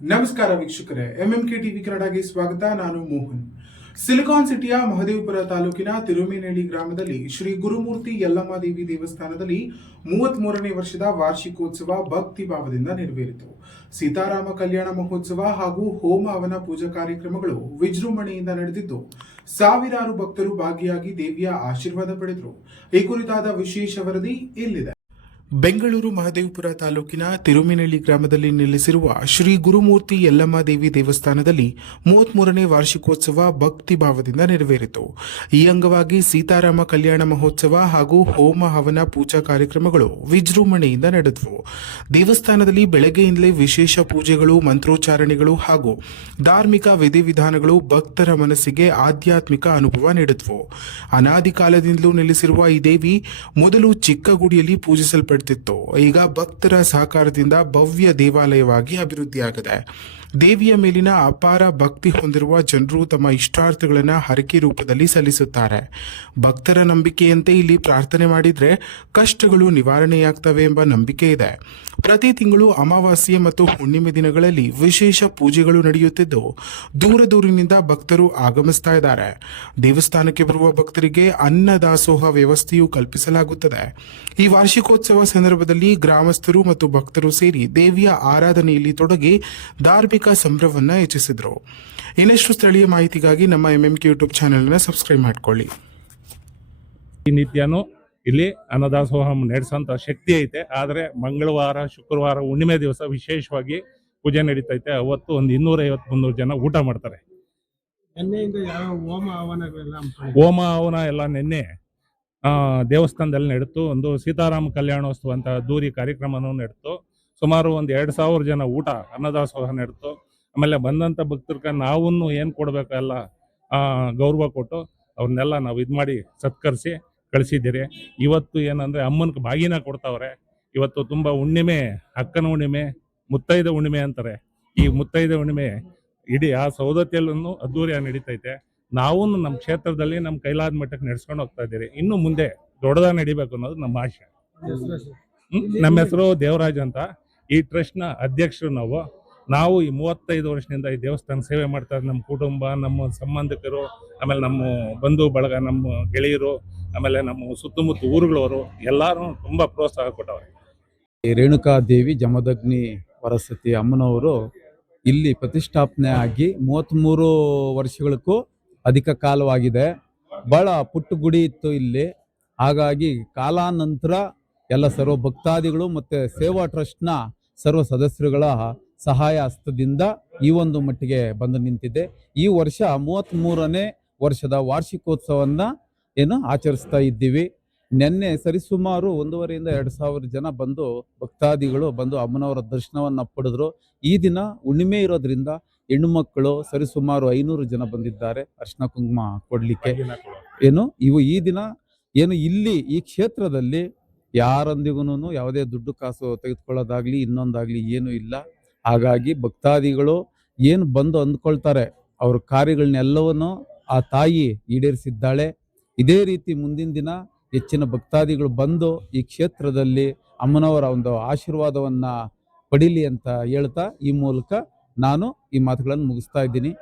ನಮಸ್ಕಾರ ವೀಕ್ಷಕರೇ, MMK TV ಕನ್ನಡಗೆ ಸ್ವಾಗತ. ನಾನು ಮೋಹನ್. ಸಿಲಿಕಾನ್ ಸಿಟಿಯ ಮಹದೇವಪುರ ತಾಲೂಕಿನ ತಿರುಮೇನಹಳ್ಳಿ ಗ್ರಾಮದಲ್ಲಿ ಶ್ರೀ ಗುರುಮೂರ್ತಿ ಯಲ್ಲಮ್ಮ ದೇವಿ ದೇವಸ್ಥಾನದಲ್ಲಿ 33ನೇ ವರ್ಷದ ವಾರ್ಷಿಕೋತ್ಸವ ಭಕ್ತಿ ಭಾವದಿಂದ ನೆರವೇರಿತು. ಸೀತಾರಾಮ ಕಲ್ಯಾಣ ಮಹೋತ್ಸವ ಹಾಗೂ ಹೋಮ ಹವನ ಪೂಜಾ ಕಾರ್ಯಕ್ರಮಗಳು ವಿಜೃಂಭಣೆಯಿಂದ ನಡೆದಿದ್ದು, ಸಾವಿರಾರು ಭಕ್ತರು ಭಾಗಿಯಾಗಿ ದೇವಿಯ ಆಶೀರ್ವಾದ ಪಡೆದರು. ಈ ಕುರಿತಾದ ವಿಶೇಷ ವರದಿ ಇಲ್ಲಿದೆ. ಬೆಂಗಳೂರು ಮಹದೇವಪುರ ತಾಲೂಕಿನ ತಿರುಮೇನಹಳ್ಳಿ ಗ್ರಾಮದಲ್ಲಿ ನೆಲೆಸಿರುವ ಶ್ರೀ ಗುರುಮೂರ್ತಿ ಯಲ್ಲಮ್ಮ ದೇವಿ ದೇವಸ್ಥಾನದಲ್ಲಿ 33ನೇ ವಾರ್ಷಿಕೋತ್ಸವ ಭಕ್ತಿ ಭಾವದಿಂದ ನೆರವೇರಿತು. ಈ ಅಂಗವಾಗಿ ಸೀತಾರಾಮ ಕಲ್ಯಾಣ ಮಹೋತ್ಸವ ಹಾಗೂ ಹೋಮ ಹವನ ಪೂಜಾ ಕಾರ್ಯಕ್ರಮಗಳು ವಿಜೃಂಭಣೆಯಿಂದ ನಡೆದವು. ದೇವಸ್ಥಾನದಲ್ಲಿ ಬೆಳಗ್ಗೆಯಿಂದಲೇ ವಿಶೇಷ ಪೂಜೆಗಳು, ಮಂತ್ರೋಚ್ಚಾರಣೆಗಳು ಹಾಗೂ ಧಾರ್ಮಿಕ ವಿಧಿವಿಧಾನಗಳು ಭಕ್ತರ ಮನಸ್ಸಿಗೆ ಆಧ್ಯಾತ್ಮಿಕ ಅನುಭವ ನೀಡಿದವು. ಅನಾದಿ ಕಾಲದಿಂದಲೂ ನೆಲೆಸಿರುವ ಈ ದೇವಿ ಮೊದಲು ಚಿಕ್ಕ ಗುಡಿಯಲ್ಲಿ ಪೂಜಿಸಲ್ಪಟ್ಟಿತ್ತು. ಈಗ ಭಕ್ತರ ಸಹಕಾರದಿಂದ ಭವ್ಯ ದೇವಾಲಯವಾಗಿ ಅಭಿವೃದ್ಧಿಯಾಗಿದೆ. ದೇವಿಯ ಮೇಲಿನ ಅಪಾರ ಭಕ್ತಿ ಹೊಂದಿರುವ ಜನರು ತಮ್ಮ ಇಷ್ಟಾರ್ಥಗಳನ್ನು ಹರಕೆ ರೂಪದಲ್ಲಿ ಸಲ್ಲಿಸುತ್ತಾರೆ. ಭಕ್ತರ ನಂಬಿಕೆಯಂತೆ ಇಲ್ಲಿ ಪ್ರಾರ್ಥನೆ ಮಾಡಿದರೆ ಕಷ್ಟಗಳು ನಿವಾರಣೆಯಾಗ್ತವೆ ಎಂಬ ನಂಬಿಕೆ ಇದೆ. ಪ್ರತಿ ತಿಂಗಳು ಅಮಾವಾಸ್ಯೆ ಮತ್ತು ಹುಣ್ಣಿಮೆ ದಿನಗಳಲ್ಲಿ ವಿಶೇಷ ಪೂಜೆಗಳು ನಡೆಯುತ್ತಿದ್ದು, ದೂರದೂರಿನಿಂದ ಭಕ್ತರು ಆಗಮಿಸ್ತಾ ಇದ್ದಾರೆ. ದೇವಸ್ಥಾನಕ್ಕೆ ಬರುವ ಭಕ್ತರಿಗೆ ಅನ್ನದಾಸೋಹ ವ್ಯವಸ್ಥೆಯೂ ಕಲ್ಪಿಸಲಾಗುತ್ತದೆ. ಈ ವಾರ್ಷಿಕೋತ್ಸವ ಸಂದರ್ಭದಲ್ಲಿ ಗ್ರಾಮಸ್ಥರು ಮತ್ತು ಭಕ್ತರು ಸೇರಿ ದೇವಿಯ ಆರಾಧನೆಯಲ್ಲಿ ತೊಡಗಿ ಧಾರ್ಮಿಕ ಸಂಭ್ರಮವನ್ನು ಹೆಚ್ಚಿಸಿದರು. ಇನ್ನಷ್ಟು ಸ್ಥಳೀಯ ಮಾಹಿತಿಗಾಗಿ ನಮ್ಮ ಎಂಎಂಕೆ ಯೂಟ್ಯೂಬ್ ಚಾನೆಲ್ನ ಸಬ್ಸ್ಕ್ರೈಬ್ ಮಾಡಿಕೊಳ್ಳಿ. ನಿತ್ಯನೂ ಇಲ್ಲಿ ಅನ್ನದಾಸೋಹ ನಡೆಸೋಂಥ ಶಕ್ತಿ ಐತೆ. ಆದರೆ ಮಂಗಳವಾರ, ಶುಕ್ರವಾರ, ಹುಣ್ಣಿಮೆ ದಿವಸ ವಿಶೇಷವಾಗಿ ಪೂಜೆ ನಡೀತೈತೆ. ಅವತ್ತು ಒಂದು 250-300 ಜನ ಊಟ ಮಾಡ್ತಾರೆ. ಹೋಮ ಹವನ ಎಲ್ಲ ನಿನ್ನೆ ದೇವಸ್ಥಾನದಲ್ಲಿ ನಡೆತು. ಒಂದು ಸೀತಾರಾಮ ಕಲ್ಯಾಣೋತ್ಸವ ಅಂತ ಅದ್ದೂರಿ ಕಾರ್ಯಕ್ರಮನೂ ನಡೆತು. ಸುಮಾರು ಒಂದು 2000 ಜನ ಊಟ ಅನ್ನದಾಸೋಹ ನಡೆತು. ಆಮೇಲೆ ಬಂದಂಥ ಭಕ್ತರಿಗೆ ನಾವು ಏನು ಕೊಡಬೇಕಲ್ಲ ಗೌರವ ಕೊಟ್ಟು ಅವ್ರನ್ನೆಲ್ಲ ನಾವು ಇದು ಮಾಡಿ ಸತ್ಕರಿಸಿ ಕಳಿಸಿದ್ದೀರಿ. ಇವತ್ತು ಏನಂದರೆ ಅಮ್ಮನ ಬಾಗಿನ ಕೊಡ್ತಾವ್ರೆ. ಇವತ್ತು ತುಂಬ ಹುಣ್ಣಿಮೆ, ಅಕ್ಕನ ಹುಣ್ಣಿಮೆ, ಮುತ್ತೈದೆ ಹುಣ್ಣಿಮೆ ಅಂತಾರೆ. ಈ ಮುತ್ತೈದೆ ಹುಣ್ಣಿಮೆ ಇಡೀ ಆ ಸೌದತ್ತಿಯಲ್ಲೂ ಅದ್ದೂರಿಯಾಗಿ ನಡೀತೈತೆ. ನಾವು ನಮ್ಮ ಕ್ಷೇತ್ರದಲ್ಲಿ ನಮ್ಮ ಕೈಲಾದ ಮಟ್ಟಕ್ಕೆ ನಡೆಸ್ಕೊಂಡು ಹೋಗ್ತಾ ಇದ್ದೀರಿ. ಇನ್ನು ಮುಂದೆ ದೊಡ್ಡದಾಗಿ ನಡಿಬೇಕು ಅನ್ನೋದು ನಮ್ಮ ಆಶೆ. ನಮ್ಮ ಹೆಸರು ದೇವರಾಜ್ ಅಂತ. ಈ ಟ್ರಸ್ಟ್ನ ಅಧ್ಯಕ್ಷರು ನಾವು ಈ 35 ವರ್ಷದಿಂದ ಈ ದೇವಸ್ಥಾನ ಸೇವೆ ಮಾಡ್ತಾರೆ. ನಮ್ಮ ಕುಟುಂಬ, ನಮ್ಮ ಸಂಬಂಧಿಕರು, ಆಮೇಲೆ ನಮ್ಮ ಬಂಧು ಬಳಗ, ನಮ್ಮ ಗೆಳೆಯರು, ಆಮೇಲೆ ನಮ್ಮ ಸುತ್ತಮುತ್ತ ಊರುಗಳವರು ಎಲ್ಲರೂ ತುಂಬ ಪ್ರೋತ್ಸಾಹ ಕೊಟ್ಟವ್ರೆ. ರೇಣುಕಾದೇವಿ ಜಮದಗ್ನಿ ವರಸತಿ ಅಮ್ಮನವರು ಇಲ್ಲಿ ಪ್ರತಿಷ್ಠಾಪನೆ ಆಗಿ 33 ವರ್ಷಗಳಿಗೂ ಅಧಿಕ ಕಾಲವಾಗಿದೆ. ಬಹಳ ಪುಟ್ಟ ಗುಡಿ ಇತ್ತು ಇಲ್ಲಿ. ಹಾಗಾಗಿ ಕಾಲಾನಂತರ ಎಲ್ಲ ಸರ್ವ ಭಕ್ತಾದಿಗಳು ಮತ್ತು ಸೇವಾ ಟ್ರಸ್ಟ್ನ ಸರ್ವ ಸದಸ್ಯರುಗಳ ಸಹಾಯ ಹಸ್ತದಿಂದ ಈ ಒಂದು ಮಟ್ಟಿಗೆ ಬಂದು ನಿಂತಿದೆ. ಈ ವರ್ಷ 33ನೇ ವರ್ಷದ ವಾರ್ಷಿಕೋತ್ಸವವನ್ನು ಆಚರಿಸ್ತಾ ಇದ್ದೀವಿ. ನಿನ್ನೆ ಸರಿಸುಮಾರು 1,500-2,000 ಜನ ಬಂದು ಭಕ್ತಾದಿಗಳು ಬಂದು ಅಮ್ಮನವರ ದರ್ಶನವನ್ನು ಪಡೆದ್ರು. ಈ ದಿನ ಹುಣ್ಣಿಮೆ ಇರೋದ್ರಿಂದ ಹೆಣ್ಣು ಮಕ್ಕಳು ಸರಿಸುಮಾರು 500 ಜನ ಬಂದಿದ್ದಾರೆ ಅರ್ಶಿನ ಕುಂಕುಮ ಕೊಡಲಿಕ್ಕೆ. ಈ ದಿನ ಇಲ್ಲಿ ಈ ಕ್ಷೇತ್ರದಲ್ಲಿ ಯಾರೊಂದಿಗೂ ಯಾವುದೇ ದುಡ್ಡು ಕಾಸು ತೆಗೆದುಕೊಳ್ಳೋದಾಗ್ಲಿ ಇನ್ನೊಂದಾಗ್ಲಿ ಏನೂ ಇಲ್ಲ. ಹಾಗಾಗಿ ಭಕ್ತಾದಿಗಳು ಏನು ಬಂದು ಅಂದ್ಕೊಳ್ತಾರೆ ಅವ್ರ ಕಾರ್ಯಗಳನ್ನೆಲ್ಲವನ್ನು ಆ ತಾಯಿ ಈಡೇರಿಸಿದ್ದಾಳೆ. ಇದೇ ರೀತಿ ಮುಂದಿನ ದಿನ ಹೆಚ್ಚಿನ ಭಕ್ತಾದಿಗಳು ಬಂದು ಈ ಕ್ಷೇತ್ರದಲ್ಲಿ ಅಮ್ಮನವರ ಒಂದು ಆಶೀರ್ವಾದವನ್ನು ಪಡೀಲಿ ಅಂತ ಹೇಳ್ತಾ ಈ ಮೂಲಕ ನಾನು ಈ ಮಾತುಗಳನ್ನು ಮುಗಿಸ್ತಾ ಇದ್ದೀನಿ.